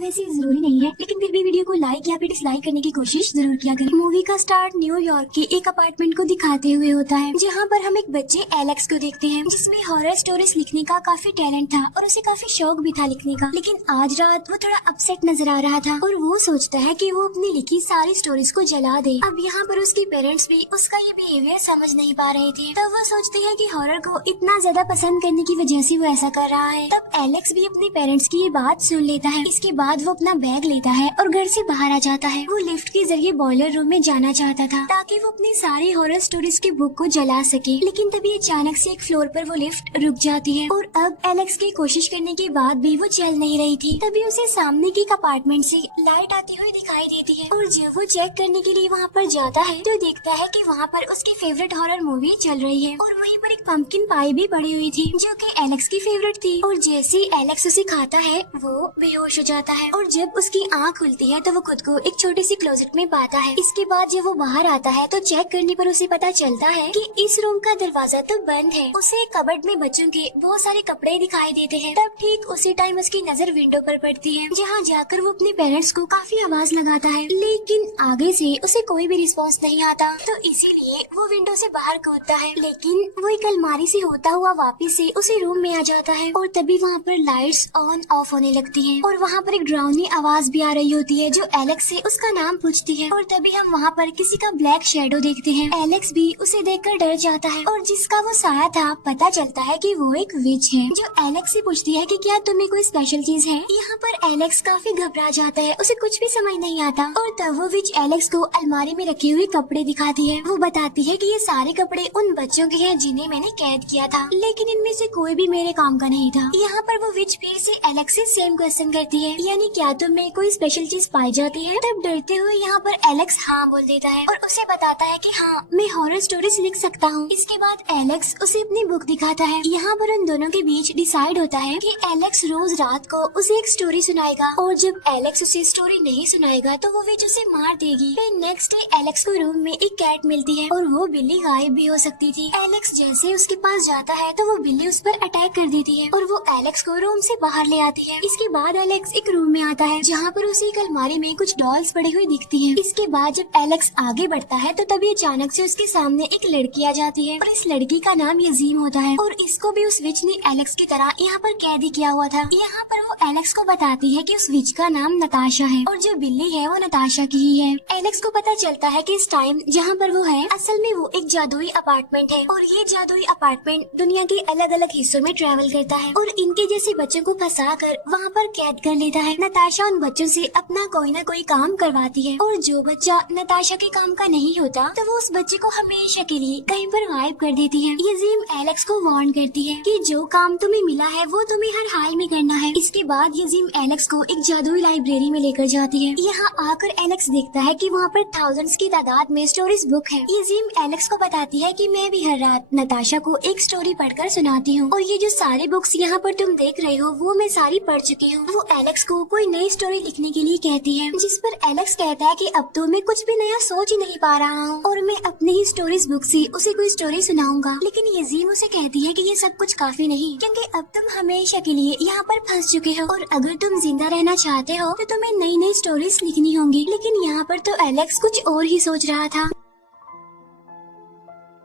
वैसे जरूरी नहीं है, लेकिन फिर भी वीडियो को लाइक या फिर डिसलाइक करने की कोशिश जरूर किया करें। मूवी का स्टार्ट न्यूयॉर्क के एक अपार्टमेंट को दिखाते हुए होता है, जहाँ पर हम एक बच्चे एलेक्स को देखते हैं, जिसमें हॉरर स्टोरीज लिखने का काफी टैलेंट था और उसे काफी शौक भी था लिखने का। लेकिन आज रात वो थोड़ा अपसेट नजर आ रहा था और वो सोचता है कि वो अपनी लिखी सारी स्टोरीज को जला दे। अब यहाँ पर उसके पेरेंट्स भी उसका ये बिहेवियर समझ नहीं पा रहे थे, तब वो सोचते हैं कि हॉरर को इतना ज्यादा पसंद करने की वजह से वो ऐसा कर रहा है। तब एलेक्स भी अपने पेरेंट्स की ये बात सुन लेता है। इसके बाद वो अपना बैग लेता है और घर से बाहर आ जाता है। वो लिफ्ट के जरिए बॉयलर रूम में जाना चाहता था ताकि वो अपनी सारी हॉरर स्टोरीज की बुक को जला सके, लेकिन तभी अचानक से एक फ्लोर पर वो लिफ्ट रुक जाती है और अब एलेक्स की कोशिश करने के बाद भी वो चल नहीं रही थी। तभी उसे सामने के अपार्टमेंट से लाइट आती हुई दिखाई देती है और जब वो चेक करने के लिए वहाँ पर जाता है तो देखता है कि वहाँ पर उसकी फेवरेट हॉरर मूवी चल रही है और वहीं पर एक पंपकिन पाई भी पड़ी हुई थी जो कि एलेक्स की फेवरेट थी। और जैसे ही एलेक्स उसे खाता है वो बेहोश हो जाता है और जब उसकी आँख खुलती है तो वो खुद को एक छोटी सी क्लोजेट में पाता है। इसके बाद जब वो बाहर आता है तो चेक करने पर उसे पता चलता है कि इस रूम का दरवाजा तो बंद है। उसे कबर्ड में बच्चों के बहुत सारे कपड़े दिखाई देते हैं। तब ठीक उसी टाइम उसकी नजर विंडो पर पड़ती है, जहाँ जाकर वो अपने पेरेंट्स को काफी आवाज लगाता है, लेकिन आगे से उसे कोई भी रिस्पॉन्स नहीं आता। तो इसीलिए वो विंडो से बाहर कूदता है, लेकिन वो एक अलमारी से होता हुआ वापस से उसी रूम में आ जाता है और तभी वहाँ पर लाइट्स ऑन ऑफ होने लगती हैं और वहाँ पर एक डरावनी आवाज भी आ रही होती है जो एलेक्स से उसका नाम पूछती है। और तभी हम वहाँ पर किसी का ब्लैक शेडो देखते हैं। एलेक्स भी उसे देखकर डर जाता है और जिसका वो साया था पता चलता है कि वो एक विच है, जो एलेक्स से पूछती है कि क्या तुम्हें कोई स्पेशल चीज है। यहाँ पर एलेक्स काफी घबरा जाता है, उसे कुछ भी समझ नहीं आता और तब वो विच एलेक्स को अलमारी में रखे हुए कपड़े दिखाती है। वो बताती है कि ये सारे कपड़े उन बच्चों के हैं जिन्हें मैंने कैद किया था, लेकिन इनमें से कोई भी मेरे काम का नहीं था। यहाँ पर वो विच फिर से एलेक्स से सेम क्वेश्चन करती है, यानी क्या तुम्हें कोई स्पेशल चीज पाई जाती है। तब डरते हुए यहाँ पर एलेक्स हाँ बोल देता है और उसे बताता है कि हाँ मैं हॉरर स्टोरीज लिख सकता हूँ। इसके बाद एलेक्स उसे अपनी बुक दिखाता है। यहाँ पर उन दोनों के बीच डिसाइड होता है कि एलेक्स रोज रात को उसे एक स्टोरी सुनाएगा और जब एलेक्स उसे स्टोरी नहीं सुनाएगा तो वो विच उसे मार देगी। फिर नेक्स्ट डे एलेक्स को रूम में एक कैट मिलती है और वो बिल्ली गायब भी हो सकती थी। एलेक्स जैसे उसके पास जाता है तो वो बिल्ली उस पर अटैक कर देती है और वो एलेक्स को रूम से बाहर ले आती है। इसके बाद एलेक्स एक रूम में आता है जहाँ पर उसे एक अलमारी में कुछ डॉल्स पड़ी हुई दिखती है। इसके बाद जब एलेक्स आगे बढ़ता है तो तभी अचानक से उसके सामने एक लड़की आ जाती है और इस लड़की का नाम यजीम होता है और इसको भी उस विच ने एलेक्स की तरह यहाँ पर कैद किया हुआ था। यहाँ पर वो एलेक्स को बताती है कि उस विच का नाम नताशा है और जो बिल्ली है वो नताशा की ही है। एलेक्स को पता चलता है कि इस टाइम जहाँ पर वो है असल में वो एक जादुई अपार्टमेंट है और ये जादुई अपार्टमेंट दुनिया के अलग अलग हिस्सों में ट्रेवल करता है और इनके जैसे बच्चों को फंसा कर वहाँ पर कैद कर लेता है। नताशा उन बच्चों से अपना कोई ना कोई काम करवाती है और जो बच्चा नताशा के काम का नहीं होता तो वो उस बच्चे को हमेशा के लिए कहीं पर गायब कर देती है। यजीम एलेक्स को वार्न करती है कि जो काम तुम्हें मिला है वो तुम्हें हर हाल में करना है। इसके बाद यजीम एलेक्स को एक जादुई लाइब्रेरी में लेकर जाती है। यहाँ आकर एलेक्स देखता है कि वहाँ पर थाउजेंड्स की तादाद में स्टोरीज बुक है। यजीम एलेक्स को बताती है कि मैं भी हर रात नताशा को एक स्टोरी पढ़कर सुनाती हूँ और ये जो सारी बुक्स यहाँ पर तुम देख रहे हो वो मैं सारी पढ़ चुकी हूँ। वो एलेक्स को कोई नई स्टोरी लिखने के लिए कहती है, जिस पर एलेक्स कहता है कि अब तो मैं कुछ भी नया सोच ही नहीं पा रहा हूँ और मैं अपनी ही स्टोरीज बुक से उसे कोई स्टोरी सुनाऊंगा। लेकिन यजीम उसे कहती है कि ये सब कुछ काफी नहीं, क्योंकि अब तुम हमेशा के लिए यहाँ पर फंस चुके हो और अगर तुम जिंदा रहना चाहते हो तो तुम्हें नई नई स्टोरीज लिखनी होंगी। लेकिन यहाँ पर तो एलेक्स कुछ और ही सोच रहा था।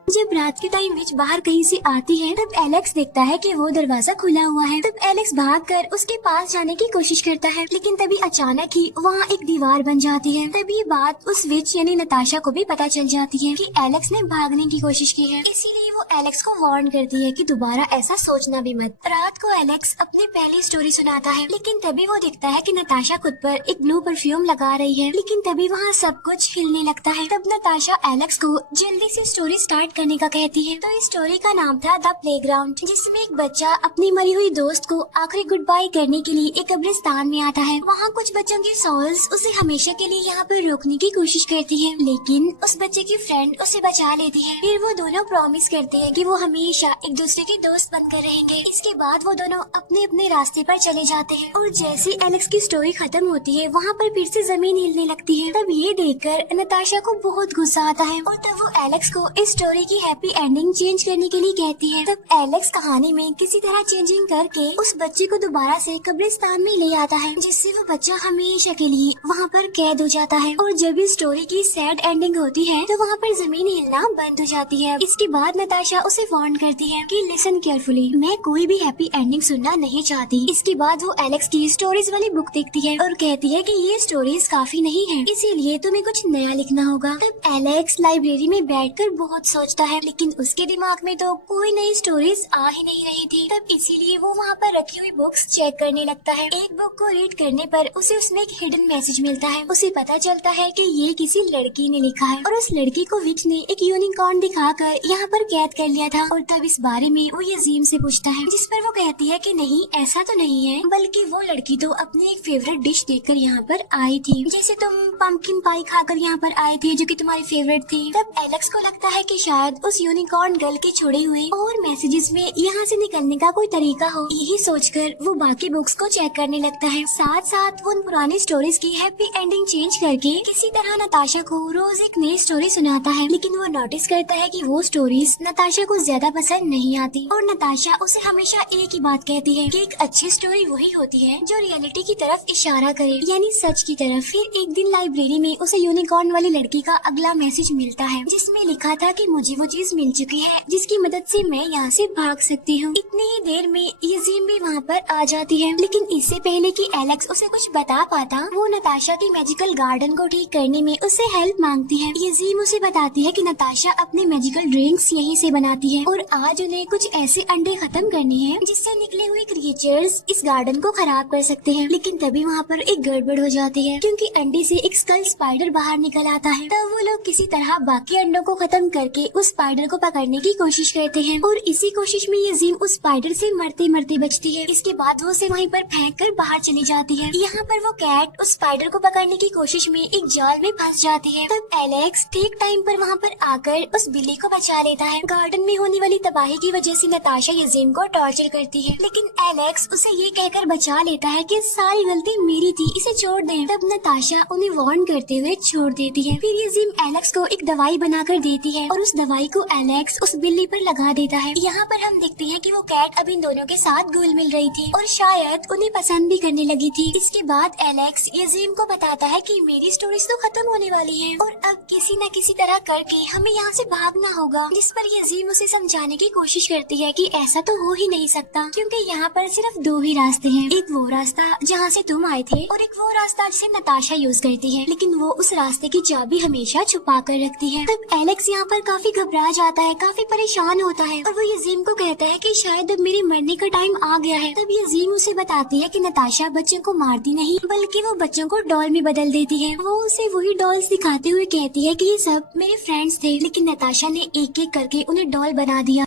जब रात के टाइम विच बाहर कहीं से आती है तब एलेक्स देखता है कि वो दरवाजा खुला हुआ है। तब एलेक्स भागकर उसके पास जाने की कोशिश करता है, लेकिन तभी अचानक ही वहाँ एक दीवार बन जाती है। तब ये बात उस विच यानी नताशा को भी पता चल जाती है कि एलेक्स ने भागने की कोशिश की है। इसीलिए वो एलेक्स को वार्न करती है कि दोबारा ऐसा सोचना भी मत। रात को एलेक्स अपनी पहली स्टोरी सुनाता है, लेकिन तभी वो देखता है कि नताशा खुद पर एक ब्लू परफ्यूम लगा रही है। लेकिन तभी वहाँ सब कुछ हिलने लगता है। तब नताशा एलेक्स को जल्दी से स्टोरी स्टार्ट करने का कहती है। तो इस स्टोरी का नाम था द प्लेग्राउंड, जिसमें एक बच्चा अपनी मरी हुई दोस्त को आखिरी गुड बाय करने के लिए एक कब्रिस्तान में आता है। वहाँ कुछ बच्चों की सोल्स उसे हमेशा के लिए यहाँ पर रोकने की कोशिश करती है, लेकिन उस बच्चे की फ्रेंड उसे बचा लेती है। फिर वो दोनों प्रॉमिस करते हैं कि वो हमेशा एक दूसरे के दोस्त बनकर रहेंगे। इसके बाद वो दोनों अपने अपने रास्ते पर चले जाते हैं और जैसे एलेक्स की स्टोरी खत्म होती है वहाँ पर फिर से जमीन हिलने लगती है। तब ये देखकर नताशा को बहुत गुस्सा आता है और तब वो एलेक्स को इस स्टोरी की की हैप्पी एंडिंग चेंज करने के लिए कहती है। तब एलेक्स कहानी में किसी तरह चेंजिंग करके उस बच्चे को दोबारा से कब्रिस्तान में ले आता है, जिससे वो बच्चा हमेशा के लिए वहाँ पर कैद हो जाता है। और जब इस स्टोरी की सैड एंडिंग होती है तो वहाँ पर जमीन हिलना बंद हो जाती है। इसके बाद नताशा उसे वार्न करती है कि लिसन केयरफुली, मैं कोई भी हैप्पी एंडिंग सुनना नहीं चाहती। इसके बाद वो एलेक्स की स्टोरीज वाली बुक देखती है और कहती है कि ये स्टोरीज काफी नहीं है, इसीलिए तुम्हें कुछ नया लिखना होगा। तब एलेक्स लाइब्रेरी में बैठकर बहुत सोचता है, लेकिन उसके दिमाग में तो कोई नई स्टोरीज आ ही नहीं रही थी। तब इसीलिए वो वहाँ पर रखी हुई बुक्स चेक करने लगता है। एक बुक को रीड करने पर उसे उसमें एक हिडन मैसेज मिलता है। उसे पता चलता है कि ये किसी लड़की ने लिखा है और उस लड़की को विच ने एक यूनिकॉर्न दिखाकर यहाँ पर कैद कर लिया था। और तब इस बारे में वो यजीम से पूछता है, जिस पर वो कहती है कि नहीं, ऐसा तो नहीं है, बल्कि वो लड़की तो अपनी एक फेवरेट डिश देखकर यहाँ पर आई थी, जैसे तुम पंपकिन पाई खाकर यहाँ पर आए थे जो कि तुम्हारी फेवरेट थी। तब एलेक्स को लगता है कि शायद उस यूनिकॉर्न गर्ल के छोड़े हुए और मैसेजेस में यहाँ से निकलने का कोई तरीका हो। यही सोचकर वो बाकी बुक्स को चेक करने लगता है। साथ साथ वो उन पुरानी स्टोरीज की हैप्पी एंडिंग चेंज करके किसी तरह नताशा को रोज एक नई स्टोरी सुनाता है, लेकिन वो नोटिस करता है कि वो स्टोरीज नताशा को ज्यादा पसंद नहीं आती और नताशा उसे हमेशा एक ही बात कहती है कि एक अच्छी स्टोरी वही होती है जो रियलिटी की तरफ इशारा करे, यानी सच की तरफ। फिर एक दिन लाइब्रेरी में उसे यूनिकॉर्न वाली लड़की का अगला मैसेज मिलता है, जिसमें लिखा था कि मुझे वो चीज मिल चुकी है जिसकी मदद से मैं यहाँ से भाग सकती हूँ। इतनी ही देर में यजीम भी वहाँ पर आ जाती है, लेकिन इससे पहले कि एलेक्स उसे कुछ बता पाता, वो नताशा के मैजिकल गार्डन को ठीक करने में उससे हेल्प मांगती है। यजीम उसे बताती है कि नताशा अपने मैजिकल ड्रिंक्स यहीं से बनाती है और आज उन्हें कुछ ऐसे अंडे खत्म करने हैं जिससे निकले हुए क्रिएचर्स इस गार्डन को खराब कर सकते हैं। लेकिन तभी वहाँ पर एक गड़बड़ हो जाती है, क्योंकि अंडे से एक स्कल स्पाइडर बाहर निकल आता है। तब वो लोग किसी तरह बाकी अंडों को खत्म करके उस स्पाइडर को पकड़ने की कोशिश करते हैं और इसी कोशिश में यजीम उस स्पाइडर से मरते मरते बचती है। इसके बाद वो उसे वहीं पर फेंक कर बाहर चली जाती है। यहाँ पर वो कैट उस स्पाइडर को पकड़ने की कोशिश में एक जाल में फंस जाती है। तब एलेक्स ठीक टाइम पर वहाँ पर आकर उस बिल्ली को बचा लेता है। गार्डन में होने वाली तबाही की वजह से नताशा यजीम को टॉर्चर करती है, लेकिन एलेक्स उसे ये कहकर बचा लेता है कि सारी गलती मेरी थी, इसे छोड़ दें। तब नताशा उन्हें वार्न करते हुए छोड़ देती है। फिर यजीम एलेक्स को एक दवाई बनाकर देती है और उस दवाई को एलेक्स उस बिल्ली पर लगा देता है। यहाँ पर हम देखते हैं कि वो कैट अब इन दोनों के साथ घुल मिल रही थी और शायद उन्हें पसंद भी करने लगी थी। इसके बाद एलेक्स यजीम को बताता है कि मेरी स्टोरीज तो खत्म होने वाली है और अब किसी न किसी तरह करके हमें यहाँ से भागना होगा, जिस पर यजीम उसे समझाने की कोशिश करती है कि ऐसा तो हो ही नहीं सकता, क्योंकि यहाँ पर सिर्फ दो ही रास्ते हैं, एक वो रास्ता जहाँ से तुम आए थे और एक वो रास्ता जिसे नताशा यूज करती है, लेकिन वो उस रास्ते की चाबी हमेशा छुपा कर रखती है। तब एलेक्स यहाँ पर काफी घबरा जाता है, काफी परेशान होता है और वो यजीम को कहता है कि शायद अब मेरे मरने का टाइम आ गया है। तब यजीम उसे बताती है कि नताशा बच्चों को मारती नहीं, बल्कि वो बच्चों को डॉल में बदल देती है। वो उसे वही डॉल्स दिखाते हुए कहती है कि ये सब मेरे फ्रेंड्स थे, लेकिन नताशा ने एक एक करके उन्हें डॉल बना दिया।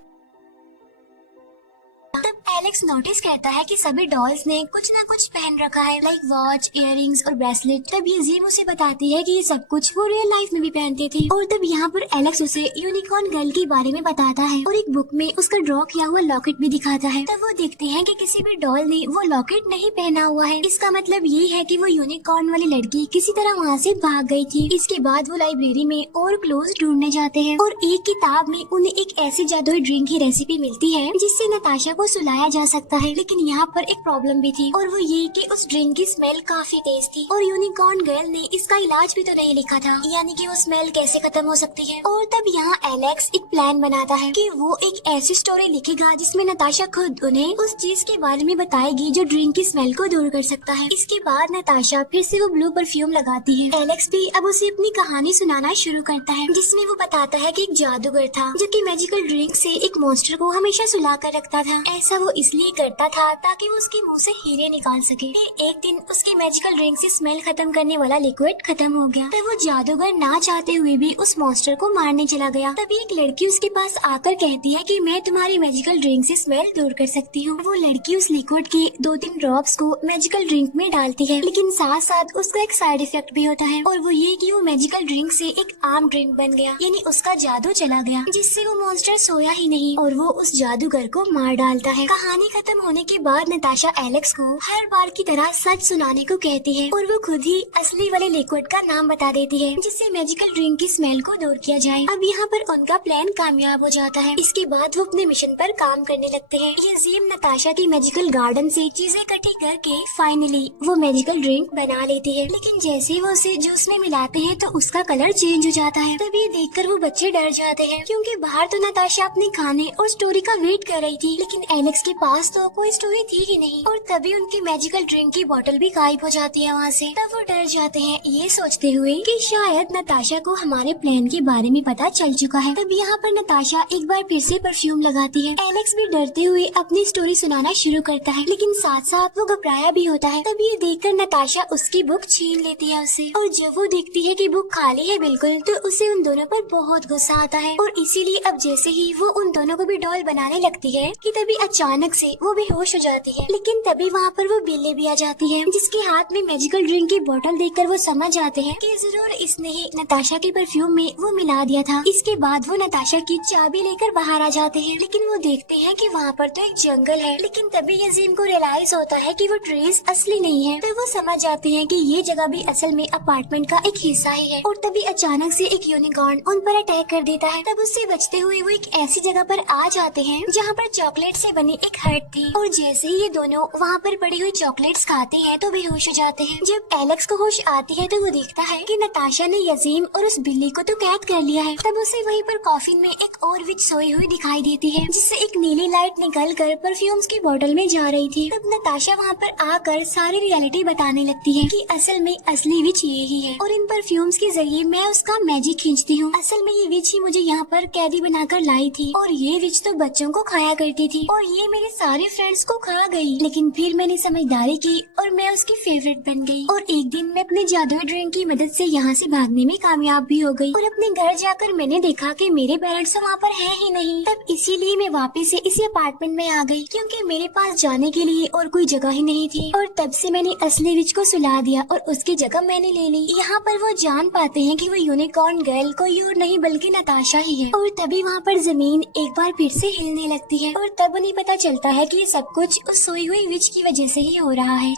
तब एलेक्स नोटिस करता है कि सभी डॉल्स ने कुछ न कुछ पहन रखा है, लाइक वॉच, इयररिंग्स और ब्रेसलेट। तब यजीम उसे बताती है कि ये सब कुछ वो रियल लाइफ में भी पहनते थे। और तब यहाँ पर एलेक्स उसे यूनिकॉर्न गर्ल के बारे में बताता है और एक बुक में उसका ड्रॉ किया हुआ लॉकेट भी दिखाता है। तब वो देखते हैं कि किसी भी डॉल ने वो लॉकेट नहीं पहना हुआ है। इसका मतलब ये है कि वो यूनिकॉर्न वाली लड़की किसी तरह वहाँ से भाग गई थी। इसके बाद वो लाइब्रेरी में और क्लोज ढूंढने जाते हैं और एक किताब में उन्हें एक ऐसी जादुई ड्रिंक की रेसिपी मिलती है जिससे नताशा को सुलाया जा सकता है। लेकिन यहाँ पर एक प्रॉब्लम भी थी और वो ये कि उस ड्रिंक की स्मेल काफी तेज थी और यूनिकॉर्न गर्ल ने इसका इलाज भी तो नहीं लिखा था, यानी कि वो स्मेल कैसे खत्म हो सकती है। और तब यहाँ एलेक्स एक प्लान बनाता है कि वो एक ऐसी स्टोरी लिखेगा जिसमें नताशा खुद उन्हें उस चीज के बारे में बताएगी जो ड्रिंक की स्मेल को दूर कर सकता है। इसके बाद नताशा फिर से वो ब्लू परफ्यूम लगाती है। एलेक्स भी अब उसे अपनी कहानी सुनाना शुरू करता है, जिसमें वो बताता है कि एक जादूगर था जो कि मैजिकल ड्रिंक से एक मॉन्स्टर को हमेशा सुला कर रखता था। ऐसा वो इसलिए करता था ताकि वो उसके मुंह से हीरे निकाल सके। फिर एक दिन उसके मैजिकल ड्रिंक से स्मेल खत्म करने वाला लिक्विड खत्म हो गया। तब वो जादूगर ना चाहते हुए भी उस मॉन्स्टर को मारने चला गया। तभी एक लड़की उसके पास आकर कहती है कि मैं तुम्हारी मैजिकल ड्रिंक से स्मेल दूर कर सकती हूँ। वो लड़की उस लिक्विड के 2-3 ड्रॉप्स को मैजिकल ड्रिंक में डालती है, लेकिन साथ साथ उसका एक साइड इफेक्ट भी होता है और वो ये कि वो मैजिकल ड्रिंक से एक आम ड्रिंक बन गया, यानी उसका जादू चला गया, जिससे वो मॉन्स्टर सोया ही नहीं और वो उस जादूगर को मार डालता है। कहानी खत्म होने के बाद नताशा एलेक्स को हर बार की तरह सच सुनाने को कहती है और वो खुद ही असली वाले लिक्विड का नाम बता देती है जिससे मैजिकल ड्रिंक की स्मेल को दूर किया जाए। अब यहाँ पर उनका प्लान कामयाब हो जाता है। इसके बाद वो अपने मिशन पर काम करने लगते हैं। यजीम नताशा की मैजिकल गार्डन से चीजें इकट्ठी करके फाइनली वो मैजिकल ड्रिंक बना लेती है, लेकिन जैसे वो उसे जूस में मिलाते हैं तो उसका कलर चेंज हो जाता है। तब ये देखकर वो बच्चे डर जाते हैं क्योंकि बाहर तो नताशा अपने खाने और स्टोरी का वेट कर रही थी, लेकिन एलेक्स के पास तो कोई स्टोरी थी ही नहीं। और तभी उनकी मैजिकल ड्रिंक की बोतल भी गायब हो जाती है वहाँ से। तब वो डर जाते हैं ये सोचते हुए कि शायद नताशा को हमारे प्लान के बारे में पता चल चुका है। तब यहाँ पर नताशा एक बार फिर से परफ्यूम लगाती है। एलेक्स भी डरते हुए अपनी स्टोरी सुनाना शुरू करता है, लेकिन साथ साथ वो घबराया भी होता है। तब ये देखकर नताशा उसकी बुक छीन लेती है उससे, और जब वो देखती है कि बुक खाली है बिल्कुल, तो उसे उन दोनों पर बहुत गुस्सा आता है। और इसीलिए अब जैसे ही वो उन दोनों को भी डॉल बनाने लगती है कि तभी अचानक से वो बेहोश हो जाती है। लेकिन तभी वहाँ पर वो बिल्ली भी आ जाती है जिसके हाथ में मैजिकल ड्रिंक की बोतल देखकर वो समझ जाते हैं कि जरूर इसने ही नताशा के परफ्यूम में वो मिला दिया था। इसके बाद वो नताशा की चाबी लेकर बाहर आ जाते हैं, लेकिन वो देखते हैं कि वहाँ पर तो एक जंगल है। लेकिन तभी यजीम को रियलाइज होता है कि वो ट्रीज असली नहीं है। तब वो समझ जाते हैं कि ये जगह भी असल में अपार्टमेंट का एक हिस्सा ही है। और तभी अचानक से एक यूनिकॉर्न उन पर अटैक कर देता है। तब उससे बचते हुए वो एक ऐसी जगह पर आ जाते हैं जहाँ पर चॉकलेट से बनी एक हट थी, और जैसे ही ये दोनों वहाँ पर पड़ी हुई चॉकलेट्स खाते हैं तो बेहोश हो जाते हैं। जब एलेक्स को होश आती है तो वो देखता है कि नताशा ने यजीम और उस बिल्ली को तो कैद कर लिया है। तब उसे वहीं पर कॉफिन में एक और विच सोई हुई दिखाई देती है जिससे एक नीली लाइट निकल कर परफ्यूम्स की बोतल में जा रही थी। तब नताशा वहाँ पर आकर सारी रियलिटी बताने लगती है कि असल में असली विच ये ही है, और इन परफ्यूम्स के जरिए मैं उसका मैजिक खींचती हूँ। असल में ये विच ही मुझे यहाँ पर कैदी बनाकर लाई थी, और ये विच तो बच्चों को खाया करती थी, और ये मेरे सारे फ्रेंड्स को खा गई। लेकिन फिर मैंने समझदारी की और मैं उसकी फेवरेट बन गई, और एक दिन मैं अपने जादुई ड्रिंक की मदद से यहाँ से भागने में कामयाब भी हो गई। और अपने घर जाकर मैंने देखा कि मेरे पेरेंट्स वहाँ पर हैं ही नहीं। तब इसीलिए मैं वापस से इसी अपार्टमेंट में आ गई क्योंकि मेरे पास जाने के लिए और कोई जगह ही नहीं थी। और तब से मैंने असली विच को सुला दिया और उसकी जगह मैंने ले ली। यहाँ पर वो जान पाते हैं कि वो यूनिकॉर्न गर्ल कोई और नहीं बल्कि नताशा ही है। और तभी वहाँ पर जमीन एक बार फिर से हिलने लगती है, और तब उन्हें पता चलता है कि ये सब कुछ उस सोई हुई विच की वजह से ही हो रहा है।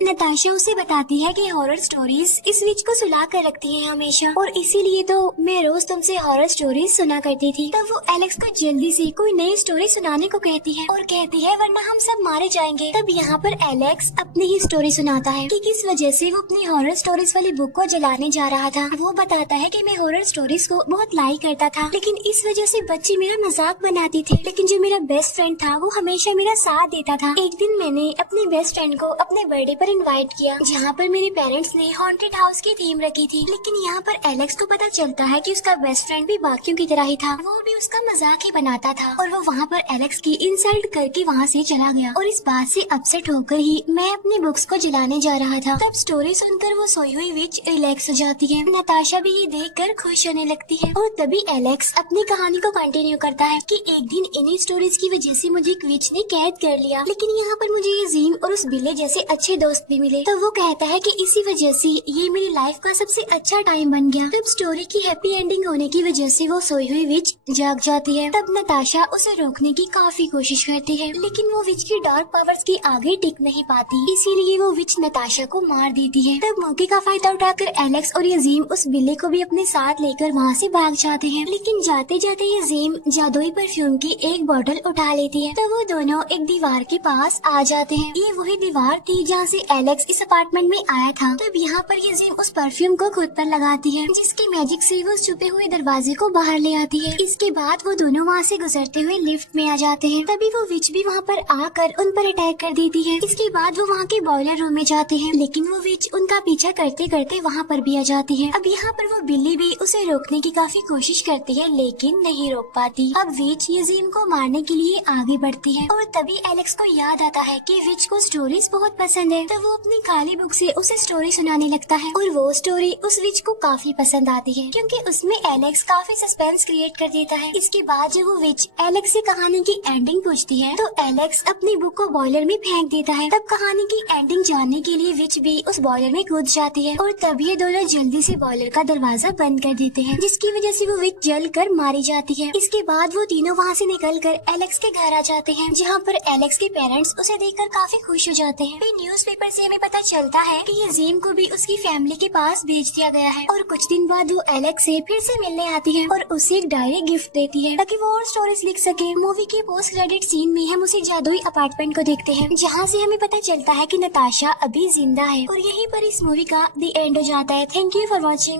नताशा उसे बताती है कि हॉरर स्टोरीज इस विच को सुला कर रखती है हमेशा, और इसीलिए तो मैं रोज तुमसे हॉरर स्टोरीज सुना करती थी। तब वो एलेक्स को जल्दी से कोई नई स्टोरी सुनाने को कहती है, और कहती है वरना हम सब मारे जाएंगे। तब यहाँ पर एलेक्स अपनी ही स्टोरी सुनाता है कि किस वजह से वो अपनी हॉरर स्टोरीज वाली बुक को जलाने जा रहा था। वो बताता है कि मैं हॉरर स्टोरीज को बहुत लाइक करता था, लेकिन इस वजह से बच्चे मेरा मजाक बनाते थे, लेकिन जो मेरा बेस्ट फ्रेंड था वो हमेशा मेरा साथ देता था। एक दिन मैंने अपने बेस्ट फ्रेंड को अपने बर्थडे पर इनवाइट किया जहाँ पर मेरे पेरेंट्स ने हॉन्टेड हाउस की थीम रखी थी, लेकिन यहाँ पर एलेक्स को पता चलता है कि उसका बेस्ट फ्रेंड भी बाकियों की तरह ही था। वो भी उसका मजाक ही बनाता था, और वो वहाँ पर एलेक्स की इंसल्ट करके वहाँ से चला गया। और इस बात से अपसेट होकर ही मैं अपनी बुक्स को जलाने जा रहा था। तब स्टोरी सुनकर वो सोई हुई विच रिलैक्स हो जाती है। नताशा भी ये देखकर खुश होने लगती है, और तभी एलेक्स अपनी कहानी को कंटिन्यू करता है कि एक दिन इन्हीं स्टोरीज की वजह से मुझे एक विच ने कैद कर लिया, लेकिन यहाँ पर मुझे यजीम और उस बिल्ली जैसे अच्छे दोस्त भी मिले। तो वो कहता है कि इसी वजह से ये मेरी लाइफ का सबसे अच्छा टाइम बन गया। तब स्टोरी की हैप्पी एंडिंग होने की वजह से वो सोई हुई विच जाग जाती है। तब नताशा उसे रोकने की काफी कोशिश करती है, लेकिन वो विच की डार्क पावर्स की आगे टिक नहीं पाती, इसीलिए वो विच नताशा को मार देती है। तब मौके का फायदा उठाकर एलेक्स और यजीम उस बिल्ली को भी अपने साथ लेकर वहाँ से भाग जाते हैं, लेकिन जाते जाते यजीम जादुई परफ्यूम की एक बोतल उठा लेती है। तब वो दोनों एक दीवार के पास आ जाते हैं। ये वही दीवार थी जहाँ से एलेक्स इस अपार्टमेंट में आया था। तब यहाँ पर यजीम उस परफ्यूम को खुद पर लगाती है, जिसके मैजिक से वो छुपे हुए दरवाजे को बाहर ले आती है। इसके बाद वो दोनों वहाँ से गुजरते हुए लिफ्ट में आ जाते हैं। तभी वो विच भी वहाँ पर आकर उन पर अटैक कर देती है। इसके बाद वो वहाँ के बॉयलर रूम में जाते हैं, लेकिन वो विच उनका पीछा करते करते वहाँ पर भी आ जाती है। अब यहाँ पर वो बिल्ली भी उसे रोकने की काफी कोशिश करती है, लेकिन नहीं रोक पाती। अब विच यजीम को मारने के लिए आगे बढ़ती है, और तभी एलेक्स को याद आता है कि विच को स्टोरीज बहुत पसंद है। तो वो अपनी खाली बुक से उसे स्टोरी सुनाने लगता है और वो स्टोरी उस विच को काफी पसंद आती है क्योंकि उसमें एलेक्स काफी सस्पेंस क्रिएट कर देता है। इसके बाद जब वो विच एलेक्स से कहानी की एंडिंग पूछती है तो एलेक्स अपनी बुक को बॉयलर में फेंक देता है। तब कहानी की एंडिंग जानने के लिए विच भी उस बॉयलर में कूद जाती है और तब ये दोनों जल्दी से बॉयलर का दरवाजा बंद कर देते हैं, जिसकी वजह से वो विच जल कर मारी जाती है। इसके बाद वो तीनों वहाँ से निकलकर एलेक्स के घर आ जाते हैं, जहाँ पर एलेक्स के पेरेंट्स उसे देखकर काफी खुश हो जाते हैं। फिर न्यूज़पेपर से हमें पता चलता है कि ये जीम को भी उसकी फैमिली के पास भेज दिया गया है और कुछ दिन बाद वो एलेक्स से फिर से मिलने आती है और उसे एक डायरी गिफ्ट देती है ताकि वो और स्टोरीज लिख सके। मूवी के पोस्ट क्रेडिट सीन में हम उसी जादुई अपार्टमेंट को देखते हैं, जहाँ से हमें पता चलता है कि नताशा अभी जिंदा है और यहीं पर इस मूवी का द एंड हो जाता है। Thank you for watching.